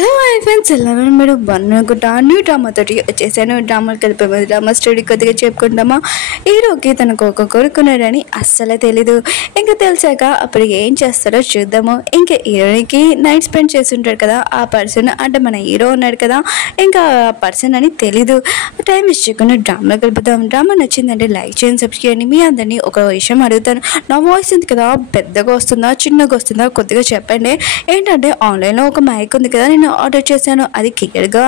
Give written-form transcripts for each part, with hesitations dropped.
Hello hi friends, ఎలా మీరు బాగున్నారనుకుంటా. New డ్రామాతోటి వచ్చేసాను. డ్రామాలు కలిపే డ్రామా స్టోరీ కొద్దిగా చెప్పుకుంటామా. హీరోకి తనకు ఒక కొడుకున్నాడని అస్సలే తెలీదు. ఇంకా తెలిసాక అప్పుడు ఏం చేస్తారో చూద్దాము. ఇంకా హీరోకి నైట్ స్పెండ్ చేసి ఉంటాడు కదా ఆ పర్సన్, అంటే మన హీరో ఉన్నాడు కదా, ఇంకా ఆ పర్సన్ అని తెలీదు. టైం ఇచ్చుకుని డ్రామా కలుపుతాం. డ్రామా నచ్చిందంటే లైక్ చేయండి, సబ్స్క్రైబ్ చేయండి. మీ అందరినీ ఒక విషయం అడుగుతాను. నా వాయిస్ ఉంది కదా, పెద్దగా వస్తుందా చిన్నగా వస్తుందా కొద్దిగా చెప్పండి. ఏంటంటే ఆన్లైన్లో ఒక మైక్ ఉంది కదా, నేను ఆర్డర్ చేశాను, అది క్లియర్గా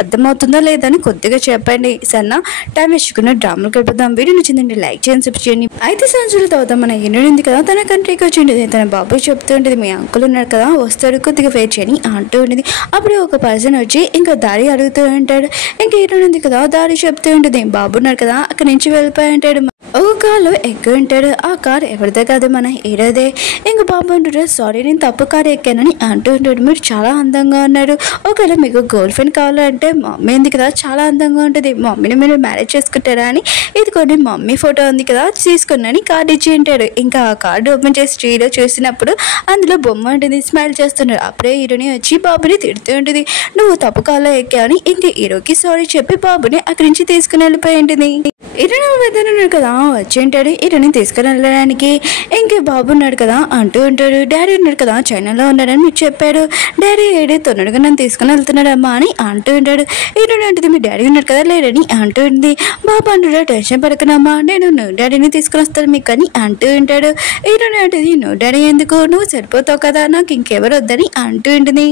అర్థమవుతుందా లేదని కొద్దిగా చెప్పండి సరేనా. టైం వేసుకున్న డ్రామాలు కలుపుదాం. వీడియో నచ్చిందంటే లైక్ చేయండి, సబ్స్క్రైబ్ చేయండి. 5 సంవత్సరాల తర్వాత మన హీరోయిన్ ఉంది కదా, తన కంట్రీకి వచ్చింది. తన బాబు చెప్తూ ఉంటుంది, మీ అంకుల్ ఉన్నాడు కదా వస్తాడు, కొద్దిగా వెయిట్ చేయని అంటూ ఉంటుంది. అప్పుడు ఒక పర్సన్ వచ్చి ఇంకా దారి అడుగుతూ ఉంటాడు. ఇంకా హీరోయిన్ ఉంది కదా దారి చెప్తూ ఉంటుంది. బాబు ఉన్నాడు కదా అక్కడి నుంచి వెళ్ళిపోయి ఉంటాడు. ఒక కార్లో ఎక్కువ ఉంటాడు. ఆ కార్ ఎవరిదే కాదు, మన హీరోదే. ఇంకా బాబు అంటాడు, సారీ నేను తప్పు కారు ఎక్కానని అంటూ ఉంటాడు. మీరు చాలా అందంగా ఉన్నారు, ఒకవేళ మీకు గర్ల్ ఫ్రెండ్ కావాలంటే మమ్మీ ఉంది కదా చాలా అందంగా ఉంటుంది, మమ్మీని మీరు మ్యారేజ్ చేసుకుంటారా అని. ఇది కొన్ని మమ్మీ ఫోటో ఉంది కదా తీసుకున్నాని కార్డు ఇచ్చి ఉంటాడు. ఇంకా ఆ కార్డు ఓపెన్ చేసి హీరో చూసినప్పుడు అందులో బొమ్మ ఉంటుంది, స్మైల్ చేస్తున్నాడు. అప్పుడే హీరోని వచ్చి బాబుని తిడుతూ ఉంటుంది, నువ్వు తప్పు కాల్లో ఎక్కావని. ఇంకా హీరోకి సారీ చెప్పి బాబుని అక్కడి నుంచి తీసుకుని వెళ్ళిపోయి ఉంటుంది. హీరోని ఉన్నాడు కదా వచ్చి ఉంటాడు హీరోని తీసుకుని వెళ్ళడానికి. ఇంకా బాబు ఉన్నాడు కదా అంటూ ఉంటాడు, డాడీ ఉన్నాడు కదా చైనాలో ఉన్నాడని మీరు చెప్పాడు, డాడీ ఏడి తొందరగా నన్ను తీసుకుని వెళ్తున్నాడమ్మా అని అంటూ ఉంటాడు. హీరోని అంటుంది, మీ డాడీ ఉన్నాడు కదా లేడని అంటూ ఉంటుంది. బాబు అంటాడు, టెన్షన్ పడకనమ్మా, నేను నువ్వు డాడీని తీసుకుని వస్తాను మీకు అని అంటూ ఉంటాడు. హీరోని అంటుంది, నువ్వు డాడీ ఎందుకు, నువ్వు సరిపోతావు కదా, నాకు ఇంకెవరు వద్దని అంటూ ఉంటుంది.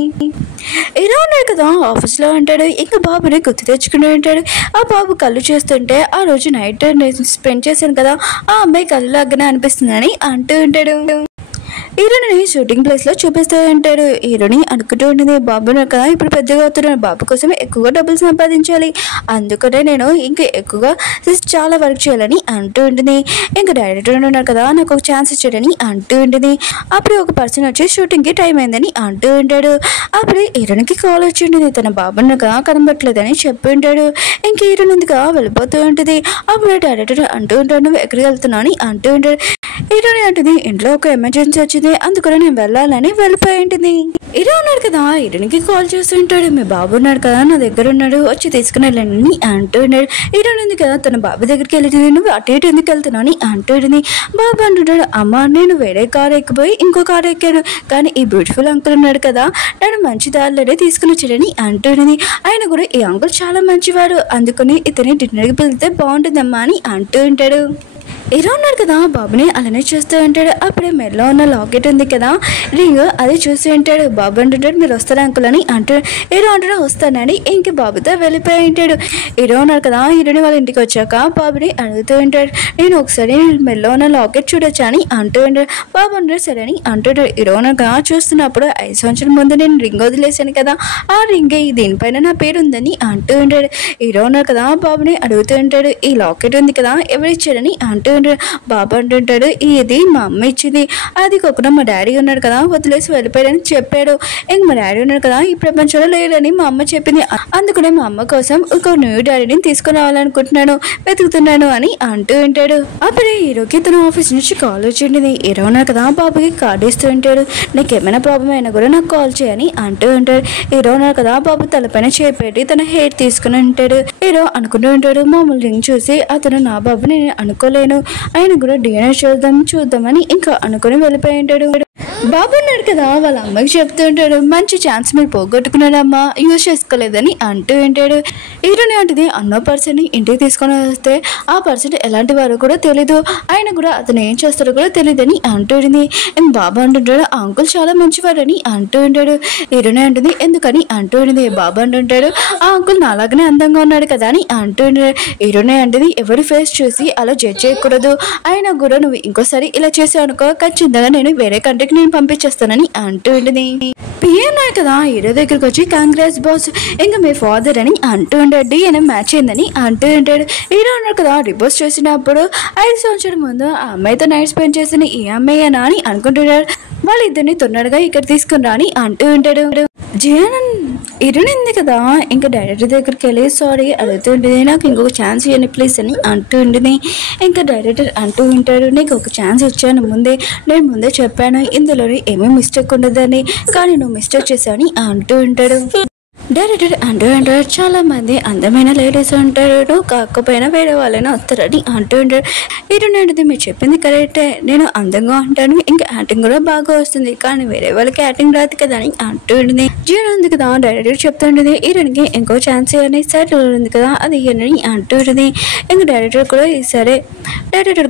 హీరో ఉన్నాడు కదా ఆఫీస్లో ఉంటాడు. ఇంకా బాబుని గుర్తు తెచ్చుకుంటూ ఉంటాడు. ఆ బాబు కళ్ళు చేస్తుంటే ఆ రోజు నైట్ స్పెండ్ చేశాను కదా ఆ అమ్మాయి కళ్ళు లాగానే అనిపిస్తుందని అంటూ ఉంటాడు. హీరోని షూటింగ్ ప్లేస్ లో చూపిస్తూ ఉంటాడు. హీరోని అనుకుంటూ ఉంటుంది, బాబు కదా ఇప్పుడు పెద్దగా అవుతున్నాడు, బాబు కోసం ఎక్కువగా డబ్బులు సంపాదించాలి, అందుకనే నేను ఇంకా ఎక్కువగా చాలా వర్క్ చేయాలని అంటూ ఉంటుంది. ఇంకా డైరెక్టర్ ఉన్నాడు కదా నాకు ఒక ఛాన్స్ ఇచ్చాడని అంటూ ఉంటుంది. అప్పుడు ఒక పర్సన్ వచ్చి షూటింగ్ కి టైం అయిందని అంటూ ఉంటాడు. అప్పుడు హీరోనికి కాల్ వచ్చి ఉంటుంది, తన బాబుని కదా కనబట్టలేదని చెప్పి ఉంటాడు. ఇంక హీరోని ఎందుకు వెళ్ళిపోతూ ఉంటుంది. అప్పుడు డైరెక్టర్ అంటూ ఉంటాడు, నువ్వు ఎక్కడికి వెళ్తున్నావు అని అంటూ ఉంటాడు. హీరోని అంటుంది, ఇంట్లో ఒక ఎమర్జెన్సీ వచ్చింది, అందుకని నేను వెళ్ళాలని వెళ్ళిపోయి ఉంటుంది. హీరో ఉన్నాడు కదా హీరోనికి కాల్ చేస్తూ ఉంటాడు, మీ బాబు ఉన్నాడు కదా నా దగ్గర ఉన్నాడు, వచ్చి తీసుకుని వెళ్ళండి అంటూ ఉన్నాడు. హీరోని ఉంది కదా తన బాబు దగ్గరికి వెళ్ళి, నువ్వు అటు ఇటు ఎందుకు వెళ్తున్నావు అని అంటూ ఉంటుంది. బాబు అంటున్నాడు, అమ్మ నేను వేరే కారు ఎక్కిపోయి ఇంకో కారు ఎక్కాను, కానీ ఈ బ్యూటిఫుల్ అంకుల్ ఉన్నాడు కదా నన్ను మంచి దారిలోనే తీసుకుని వచ్చాడని అంటూ ఉంటుంది. ఆయన కూడా ఈ అంకుల్ చాలా మంచివాడు, అందుకని ఇతని డిన్నర్కి పిలిస్తే బాగుంటుందమ్మా అని అంటూ ఉంటాడు. హీరో ఉన్నాడు కదా బాబుని అలానే చూస్తూ ఉంటాడు. అప్పుడే మెడలో ఉన్న లాకెట్ ఉంది కదా రింగ్, అది చూసి ఉంటాడు. బాబు అంటుంటాడు, మీరు వస్తారా అంకుల్ అని అంటాడు. హీరో అంటాడు వస్తానని ఇంక బాబుతో వెళ్ళిపోయి ఉంటాడు. హీరో ఉన్నాడు కదా హీరోని వాళ్ళ ఇంటికి వచ్చాక బాబుని అడుగుతూ ఉంటాడు, నేను ఒకసారి మెడలో ఉన్న లాకెట్ చూడొచ్చా అని అంటూ ఉంటాడు. బాబు అంటాడు సరే అని అంటాడు. హీరో ఉన్నాడు కదా చూస్తున్నప్పుడు 5 సంవత్సరాల ముందు నేను రింగ్ వదిలేశాను కదా ఆ రింగ్ దీనిపైన నా పేరు ఉందని అంటూ ఉంటాడు. హీరో ఉన్నాడు కదా బాబుని అడుగుతూ ఉంటాడు, ఈ లాకెట్ ఉంది కదా ఎవరిచ్చాడని అంటూ బాబు అంటుంటాడు, ఇది మా అమ్మ ఇచ్చింది, అది కాకుండా మా డాడీ ఉన్నాడు కదా వదిలేసి వెళ్ళిపోయాడని చెప్పాడు. ఇంక మా డాడీ ఉన్నాడు కదా ఈ ప్రపంచంలో లేడని మా అమ్మ చెప్పింది, అందుకనే మా అమ్మ కోసం ఒక న్యూ డాడీని తీసుకుని రావాలనుకుంటున్నాను, వెతుకుతున్నాను అని అంటూ ఉంటాడు. అప్పుడే హీరోకి తన ఆఫీస్ నుంచి కాల్ వచ్చింది. హీరో ఉన్నాడు కదా బాబుకి కార్డు ఇస్తూ ఉంటాడు, నీకు ఏమైనా ప్రాబ్లం అయినా కూడా నాకు కాల్ చేయని అంటూ ఉంటాడు. హీరో ఉన్నాడు కదా బాబు తలపైన చేపెట్టి తన హెయిర్ తీసుకుని ఉంటాడు. హీరో అనుకుంటూ ఉంటాడు, మామూలు రింగ్ చూసి అతను నా బాబు నేను అనుకోలేను, ఆయన కూడా డిఎన్ఏ చూద్దామని ఇంకా అనుకుని వెళ్ళిపోయి ఉంటాడు. బాబు ఉన్నాడు కదా వాళ్ళ అమ్మకి చెప్తూ ఉంటాడు, మంచి ఛాన్స్ మీరు పోగొట్టుకున్నాడమ్మా, యూజ్ చేసుకోలేదని అంటూ ఉంటాడు. హీరోని అంటుంది, అన్నో పర్సన్ ఇంటికి తీసుకొని వస్తే ఆ పర్సన్ ఎలాంటి వారో కూడా తెలీదు, ఆయన కూడా అతను ఏం చేస్తారో కూడా తెలియదని అంటుంది. బాబు అంటుంటాడు, ఆ అంకుల్ చాలా మంచివాడని అంటూ ఉంటాడు. హీరోని అంటుంది, ఎందుకని అంటూ ఉంటుంది. బాబు అంటుంటాడు, ఆ అంకుల్ నాలాగనే అందంగా ఉన్నాడు కదా అని అంటూ ఉంటాడు. హీరోని అంటుంది, ఎవరి ఫేస్ చూసి అలా జడ్జ్ చేయకూడదు, అయినా కూడా నువ్వు ఇంకోసారి ఇలా చేసావు అనుకో ఖచ్చితంగా నేను వేరే కంట్రీకి నేను పంపించేస్తానని అంటూ ఉంటుంది. పిఎన్నాడు కదా హీరో దగ్గరికి వచ్చి కాంగ్రెస్ బాస్ ఇంకా మీ ఫాదర్ అని అంటూ ఉంటాడు, డిఎన్ఏ మ్యాచ్ అయిందని అంటూ ఉంటాడు. హీరో ఉన్నాడు కదా రిపోర్ట్ చేసినప్పుడు 5 సంవత్సరాల ముందు ఆ అమ్మాయితో నైట్ స్పెండ్ చేసిన ఈ అమ్మాయినా అని అనుకుంటున్నాడు. వాళ్ళిద్దరిని తొందరగా ఇక్కడ తీసుకుని రాని అంటూ ఉంటాడు. జయన్ ఇరునింది కదా, ఇంకా డైరెక్టర్ దగ్గరికి వెళ్ళి సారీ అడుగుతుంటుంది, నాకు ఇంకొక ఛాన్స్ ఇవ్వండి ప్లీజ్ అని అంటూ ఉంటుంది. ఇంకా డైరెక్టర్ అంటూ ఉంటాడు, నీకు ఒక ఛాన్స్ ఇచ్చాను నేను ముందే చెప్పాను ఇందులో ఏమీ మిస్టేక్ ఉండదని, కానీ నువ్వు మిస్టేక్ చేశావని అంటూ ఉంటాడు. డైరెక్టర్ అంటూ చాలా మంది అందమైన లేడీస్ ఉంటారు, కాకపోయినా వేరే వాళ్ళైనా వస్తారని అంటూ ఉంటారు. ఇరునంటిది మీరు చెప్పింది కరెక్టే, నేను అందంగా ఉంటాను, ఇంకా యాక్టింగ్ కూడా బాగా వస్తుంది, కానీ వేరే వాళ్ళకి యాక్టింగ్ రాదు కదా అని అంటూ ఉంటుంది. జీవన్ ఉంది కదా, డైరెక్టర్ చెప్తుంటుంది హీరోయిన్కి ఇంకో ఛాన్స్ ఇవ్వని, సరే ఉంది కదా అది ఇవ్వని అంటూ ఉంటుంది. ఇంకా డైరెక్టర్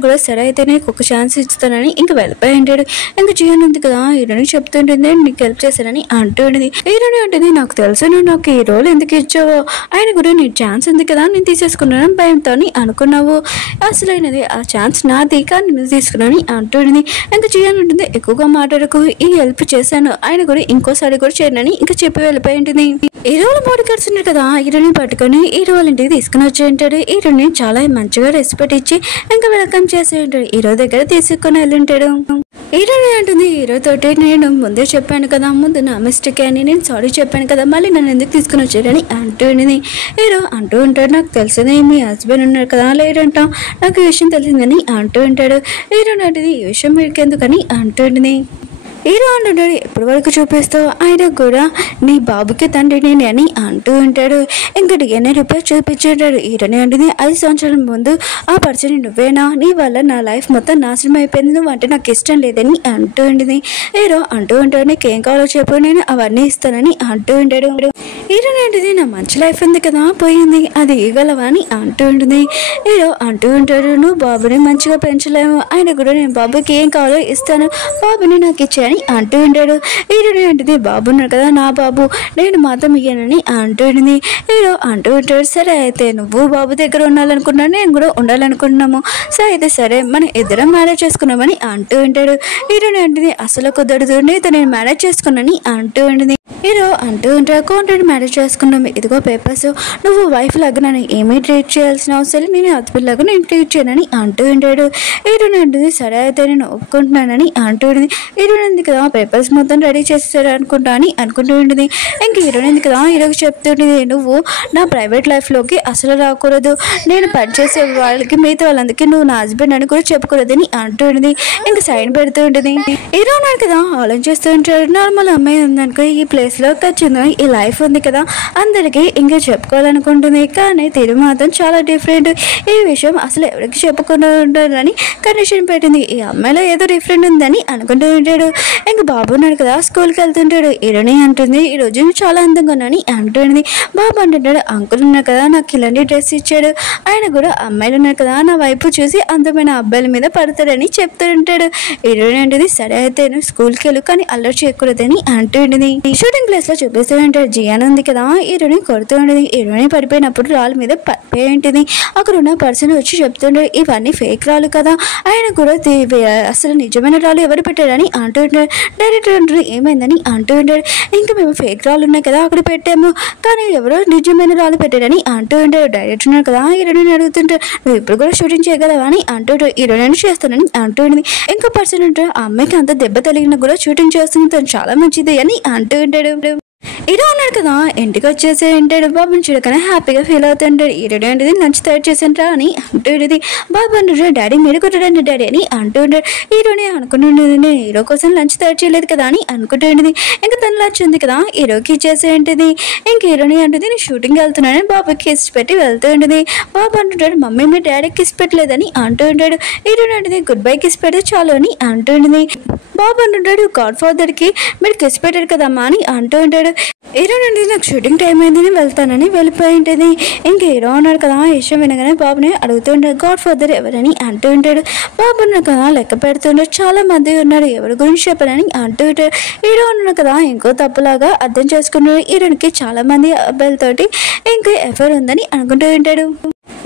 కూడా సరే అయితే నీకు ఒక ఛాన్స్ ఇస్తానని ఇంకా వెళ్ళిపోయి ఉంటాడు. ఇంకా జీవన్ ఉంది కదా, హీరోయిన్ చెప్తుంటుంది నీకు హెల్ప్ చేశానని అంటూ ఉంటుంది. హీరోయిన్ ఉంటుంది, నాకు తెలుసు నాకు ఈ రోల్ ఎందుకు ఇచ్చావో, ఆయన కూడా నీ ఛాన్స్ ఉంది కదా నేను తీసేసుకున్నాను భయంతో అనుకున్నావు, అసలైనది ఆ ఛాన్స్ నాది కానీ నేను తీసుకున్నాను అంటుంది. ఇంకా జీవన్ ఉంటుంది, ఎక్కువగా మాట్లాడకు, ఈ హెల్ప్ చేశాను ఆయన కూడా ఇంకోసారి కూడా చేయనని ఇంకా చెప్పి వెళ్ళిపోయి ఉంటుంది. హీరోలు మోడీ కడుతున్నారు కదా, హీరోని పట్టుకొని హీరోల ఇంటికి తీసుకుని వచ్చి ఉంటాడు. హీరోని చాలా మంచిగా రెస్పెక్ట్ ఇచ్చి ఇంకా వెల్కమ్ చేసి ఉంటాడు. హీరో దగ్గర తీసుకుని వెళ్ళి ఉంటాడు. హీరోని అంటుంది హీరో తోటి, నేను ముందే చెప్పాను కదా, ముందు నా మిస్టేక్ అని, నేను సారీ చెప్పాను కదా, మళ్ళీ నన్ను ఎందుకు తీసుకుని వచ్చాడని అంటుంది. హీరో అంటూ ఉంటాడు, నాకు తెలిసింది మీ హస్బెండ్ ఉన్నారు కదా లేడంట, నాకు ఈ విషయం తెలిసిందని అంటూ ఉంటాడు. హీరో అంటుంది ఈ విషయం మీకు ఎందుకని అంటుంది. హీరో అంటుంటాడు, ఎప్పటి వరకు చూపిస్తావు, ఆయన కూడా నీ బాబుకి తండ్రి నేను అని అంటూ ఉంటాడు. ఇంకా డిఎన్ఏ రిపోర్ట్ చూపించాడు. హీరోని అంటుంది 5 సంవత్సరాల ముందు ఆ పర్సన్ నువ్వేనా, నీ వల్ల నా లైఫ్ మొత్తం నాశనం అయిపోయింది, నువ్వు అంటే నాకు ఇష్టం లేదని అంటూ ఉంటుంది. హీరో అంటూ ఉంటాడు, నీకేం కావాలో చెప్పు నేను అవన్నీ ఇస్తానని అంటూ ఉంటాడు. హీరోని అంటుంది నా మంచి లైఫ్ ఉంది కదా పోయింది, అది ఇవ్వగలవా అని అంటూ ఉంటుంది. హీరో అంటూ ఉంటాడు, నువ్వు బాబుని మంచిగా పెంచలేము, ఆయన కూడా నేను బాబుకి ఏం కావాలో ఇస్తాను, బాబుని నాకు ఇచ్చాను అంటూ ఉంటాడు. హీరోని అంటుంది బాబు ఉన్నాడు కదా నా బాబు, నేను మాత్రం ఇయ్యానని అంటూ ఉంటుంది. హీరో అంటూ ఉంటాడు, సరే అయితే నువ్వు బాబు దగ్గర ఉండాలనుకున్నాను, నేను కూడా ఉండాలనుకుంటున్నాము, సరే అయితే సరే మనం ఇద్దరం మ్యారేజ్ చేసుకున్నామని అంటూ ఉంటాడు. హీరోని అంటుంది అసలు కుదరదు, నీతో నేను మ్యారేజ్ చేసుకున్నాని అంటూ ఉంటుంది. హీరో అంటూ ఉంటాడు, కాంట్రాక్ట్ మ్యారేజ్ చేసుకున్నాము, ఇదిగో పేపర్స్, నువ్వు వైఫ్ లాగా నన్ను ఏమీ ట్రీట్ చేయాల్సిన అవసరం, నేను హస్బెండ్ లాగా నేను ట్రీట్ చేయనని అంటూ ఉంటాడు. హీరోని అంటుంది సరే అయితే నేను ఒప్పుకుంటున్నానని అంటూ ఉంటుంది. హీరోని కదా పేపర్స్ మొత్తం రెడీ చేసేసాడు అనుకుంటా అని అనుకుంటూ ఉంటుంది. ఇంక హీరోయిన్ కదా హీరోకి చెప్తుంటుంది, నువ్వు నా ప్రైవేట్ లైఫ్లోకి అసలు రాకూడదు, నేను పనిచేసే వాళ్ళకి మిగతా వాళ్ళందరికీ నువ్వు నా హస్బెండ్ అని కూడా చెప్పకూడదని అంటూ ఉంటుంది. ఇంకా సైన్ పెడుతూ ఉంటుంది. హీరో ఉన్నాడు కదా ఆలోచిస్తూ ఉంటాడు, నార్మల్ అమ్మాయి ఉందనుకో ఈ ప్లేస్లో ఖచ్చితంగా ఈ లైఫ్ ఉంది కదా అందరికీ ఇంకా చెప్పుకోవాలనుకుంటుంది, కానీ తిరుగు మాత్రం చాలా డిఫరెంట్, ఈ విషయం అసలు ఎవరికి చెప్పకుండా ఉంటారని కండిషన్ పెట్టింది. ఈ అమ్మాయిలో ఏదో డిఫరెంట్ ఉందని అనుకుంటూ ఉంటాడు. ఇంకా బాబు ఉన్నాడు కదా స్కూల్కి వెళ్తుంటాడు. హీరోని అంటుంది ఈరోజు చాలా అందంగా ఉన్నాని అంటుంది. బాబు అంటుంటాడు, అంకుల్ ఉన్నారు కదా నాకు ఇలాంటి డ్రెస్ ఇచ్చాడు, ఆయన కూడా అమ్మాయిలు ఉన్నారు కదా నా వైపు చూసి అందమైన అబ్బాయిల మీద పడతాడని చెప్తూ ఉంటాడు. హీరోని అంటుంది సరే అయితే నువ్వు స్కూల్కి వెళ్ళు, కానీ అల్లరి చేయకూడదని అంటుంది. షూటింగ్ ప్లేస్ లో చూపిస్తూ ఉంటాడు. జియాన్ ఉంది కదా హీరోని కొడుతూ ఉంటుంది. హీరోని పడిపోయినప్పుడు రాళ్ళ మీద పడిపోయి ఉంటుంది. అక్కడ ఉన్న పర్సన్ వచ్చి చెప్తుంటాడు ఇవన్నీ ఫేక్ రాళ్ళు కదా, ఆయన కూడా అసలు నిజమైన రాళ్ళు ఎవరు పెట్టారని అంటూ ఉంటాడు. డైరెక్టర్ అంటారు ఏమైందని అంటూ ఉంటాడు. ఇంకా మేము ఫేక్ రాళ్ళు ఉన్నాయి కదా అక్కడ పెట్టాము, కానీ ఎవరో నిజమైన రాళ్ళు పెట్టారని అంటూ ఉంటాడు. డైరెక్టర్ ఉన్నారు కదా హీరోని అడుగుతుంటారు, నువ్వు ఇప్పుడు కూడా షూటింగ్ చేయగలవా అని అంటుంటాడు. హీరోని చేస్తానని అంటూ ఉంటుంది. ఇంకో పర్సన్ ఉంటాడు, ఆ అమ్మాయికి అంత దెబ్బ తగిలినా కూడా షూటింగ్ చేస్తుంది, తను చాలా మంచిది అని అంటూ ఉంటాడు. హీరో ఉన్నాడు కదా ఇంటికి వచ్చేసి ఉంటాడు. బాబుని చూడగానే హ్యాపీగా ఫీల్ అవుతుంటాడు. హీరోని అంటే లంచ్ తయారు చేసిండ్రా అని అంటుండేది. బాబు అంటుంటాడు డాడీ మీరు కొట్టండి డాడీ అని అంటూ ఉంటాడు. హీరోని అనుకుంటుండేది నేను హీరో కోసం లంచ్ తయారు చేయలేదు కదా అని అనుకుంటుండేది. ఇంకా తన లంచ్ ఉంది కదా హీరోకి ఇచ్చేసి ఉంటుంది. ఇంక హీరోని అంటుంది నేను షూటింగ్ వెళ్తున్నాను బాబుకి కిస్ పెట్టి వెళ్తూ ఉంటుంది. బాబు అంటుంటాడు మమ్మీ మీ డాడీకి కిస్ పెట్టలేదని అంటూ ఉంటాడు. హీరోని అంటుంది గుడ్ బై కిస్ పెడితే చాలు అని అంటుంది. బాబు అంటుంటాడు గాడ్ ఫాదర్కి మీరు కిస్ పెట్టారు కదమ్మా అని అంటూ ఉంటాడు. హీరో నుండి నాకు షూటింగ్ టైం అయిందని వెళ్తానని వెళ్ళిపోయి ఉంటుంది. ఇంక హీరో ఉన్నాడు కదా ఆ విషయం వినగానే బాబుని అడుగుతూ ఉంటాడు గాడ్ ఫాదర్ ఎవరని అంటూ ఉంటాడు. బాబు ఉన్నాడు కదా లెక్క పెడుతుంటాడు, చాలా మంది ఉన్నారు ఎవరి గురించి చెప్పారని అంటూ ఉంటాడు. హీరో ఉన్నాడు కదా ఇంకో తప్పులాగా అర్థం చేసుకున్నాడు. హీరోనికి చాలా మంది అబ్బాయిలతోటి ఇంకో ఎఫర్ ఉందని అనుకుంటూ ఉంటాడు.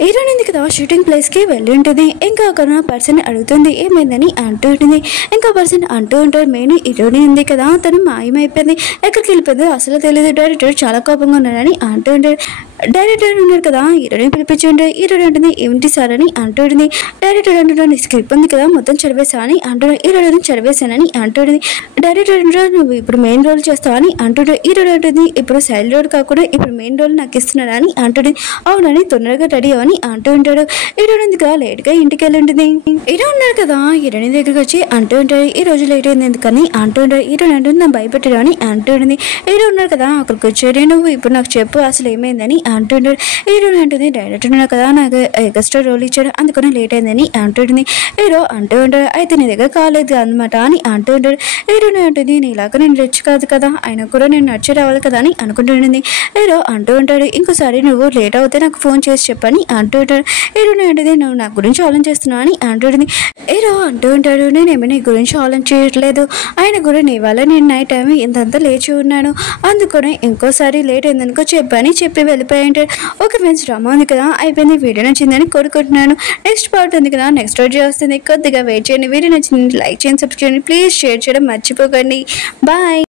హీరోయిన్ ఉంది కదా షూటింగ్ ప్లేస్కి వెళ్ళి ఉంటుంది. ఇంకా ఒక పర్సన్ అడుగుతుంది ఏమైందని అంటూ ఉంటుంది. ఇంకా పర్సన్ అంటూ ఉంటాడు మెయిన్ హీరోయిన్ ఉంది కదా తను మాయమైపోయింది, ఎక్కడికి వెళ్ళిపోయింది అసలు తెలియదు, డైరెక్టర్ చాలా కోపంగా ఉన్నాడని అంటూ ఉంటాడు. డైరెక్టర్ ఉన్నారు కదా హీరోని పిలిపించండి. హీరోని అంటుంది ఏమిటి సార్ అని అంటుంది. డైరెక్టర్ అంటున్నాను స్క్రిప్ట్ ఉంది కదా మొత్తం చదివేసా అని అంటున్నాడు. హీరోని చదివేశానని అంటుంది. డైరెక్టర్ అంటున్నాడు నువ్వు ఇప్పుడు మెయిన్ రోల్ చేస్తావు అని అంటున్నాడు. హీరోని అంటుంది ఇప్పుడు సైడ్ రోల్ కాకుండా ఇప్పుడు మెయిన్ రోల్ నాకు ఇస్తున్నాడు అని అంటుంది. అవునని తొందరగా రెడీ అవని అంటూ ఉంటాడు. హీరోని ఎందుకు లేట్గా ఇంటికి వెళ్ళి ఉంటుంది. హీరో ఉన్నారు కదా హీరోని దగ్గరికి వచ్చి అంటూ ఉంటాడు ఈ రోజు లేట్ అయింది ఎందుకని అంటూ ఉంటాడు. హీరోని అంటుంది నా భయపెట్టడం అని అంటుంది. హీరో ఉన్నారు కదా అక్కడికి వచ్చాడు నువ్వు ఇప్పుడు నాకు చెప్పు అసలు ఏమైందని అంటుంటాడు. హీరోని అంటుంది డైరెక్టర్ ఉన్నారు కదా నాకు ఎక్స్ట్రా రోల్ ఇచ్చాడు అందుకని లేట్ అయిందని అంటుంది. హీరో అంటూ ఉంటాడు అయితే నీ దగ్గర కాలేదు అనమాట అని అంటూ ఉంటాడు. హీరోని అంటుంది నేను ఇలాగ నేను రిచ్ కాదు కదా అయినా కూడా నేను నడిచి రావాలి కదా అని అనుకుంటుంది. హీరో అంటూ ఉంటాడు ఇంకోసారి నువ్వు లేట్ అవుతే నాకు ఫోన్ చేసి చెప్పని అంటూ ఉంటాడు. హీరోని అంటుంది నువ్వు నా గురించి ఆలోచిస్తున్నావు అని అంటుంది. హీరో అంటూ ఉంటాడు నేనేమో నీ గురించి ఆలోచించట్లేదు ఆయన కూడా నీ వల్ల నేను నైట్ టైం ఇంతంతా లేచి ఉన్నాను అందుకని ఇంకోసారి లేట్ అయిందనుకో చెప్పని చెప్పి వెళ్ళిపోయాడు. ఓకే ఫ్రెండ్స్ డ్రామా ఉంది కదా అయిపోయింది వీడియో నచ్చిందని కోరుకుంటున్నాను. నెక్స్ట్ పార్ట్ ఉంది కదా నెక్స్ట్ రోజు వస్తుంది కొద్దిగా వెయిట్ చేయండి. వీడియో నచ్చింది లైక్ చేయండి సబ్స్క్రైబ్ చేయండి ప్లీజ్ షేర్ చేయడం మర్చిపోకండి. బాయ్.